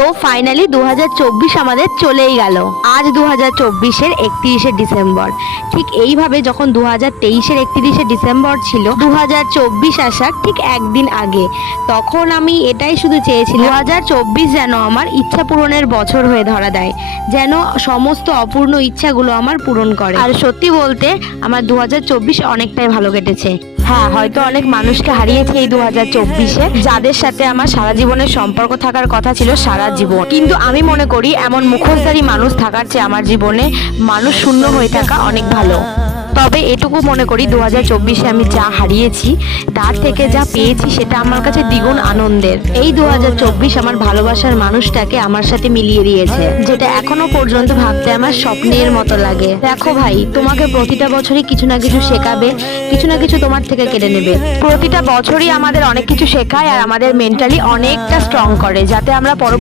তো ফাইনালি 2024 আমাদের চলেই গেল। আজ 2024-এর 31শে ডিসেম্বর। ঠিক এইভাবে যখন 2023-এর 31শে ডিসেম্বর ছিল, 2024 আসার ঠিক একদিন আগে, তখন আমি এটাই শুধু চেয়েছিলাম 2024 যেন আমার ইচ্ছা পূরণের বছর হয়ে ধরা দেয়, যেন সমস্ত অপূর্ণ ইচ্ছাগুলো আমার পূরণ করে। আর সত্যি বলতে আমার 2024 অনেকটাই ভালো কেটেছে। হ্যাঁ, হয়তো অনেক মানুষকে হারিয়েছি এই 2024-এ, যাদের সাথে আমার সারা জীবনের সম্পর্ক থাকার কথা ছিল সারা জীবন। কিন্তু আমি মনে করি এমন মুখোশধারী মানুষ থাকার চেয়ে আমার জীবনে মানুষ শূন্য হয়ে থাকা অনেক ভালো। তবে এটুকু মনে করি 2024-এ আমি যা হারিয়েছি তার থেকে যা পেয়েছি সেটা আমার কাছে দ্বিগুণ আনন্দের। এই 2024 আমার ভালোবাসার মানুষটাকে আমার সাথে মিলিয়ে দিয়েছে, যেটা এখনো পর্যন্ত ভাবতে আমার স্বপ্নের মতো লাগে। দেখো ভাই, তোমাকে প্রতিটা বছরই কিছু না কিছু শেখাবে, কিছু না কিছু তোমার থেকে কেড়ে নেবে। প্রতিটা বছরই আমাদের অনেক কিছু শেখায় আর আমাদের মেন্টালি অনেকটা স্ট্রং করে, যাতে আমরা